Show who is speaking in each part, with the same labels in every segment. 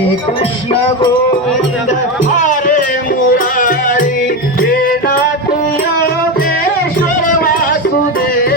Speaker 1: হরে কৃষ্ণ গোবিন্দ হরে মুরারি। হে না তুয় বাসুদেব।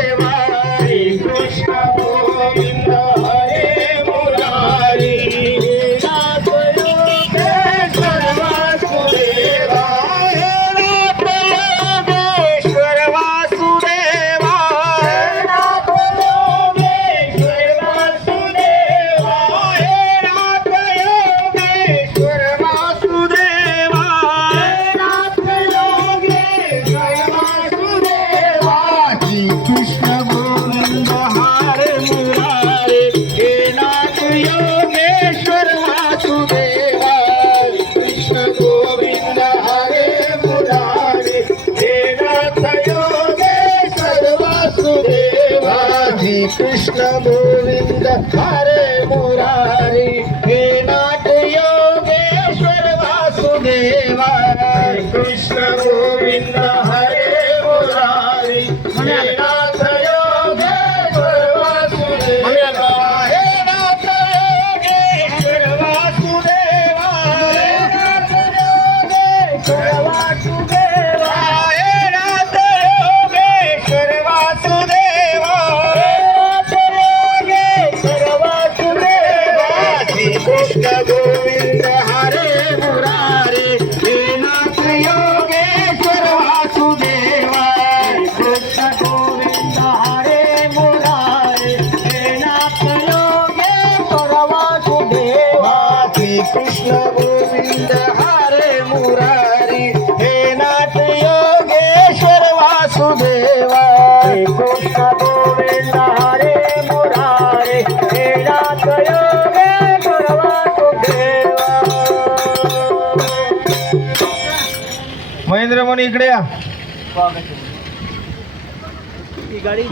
Speaker 1: श्री कृष्ण गोविंद हरे मुरारी हे नाथ योगेश्वर वासुदेवा। कृष्ण गोविंद हरे मुरारी हे कृष्ण गोविंद हरे मुरारी हे नाथ योगेश्वर वासुदेवा. श्री कृष्ण गोविंद हरे मुरारे हे नाथ योगेश्वर वासुदेवा. महेंद्र म्हणे इकडे या.
Speaker 2: गाडी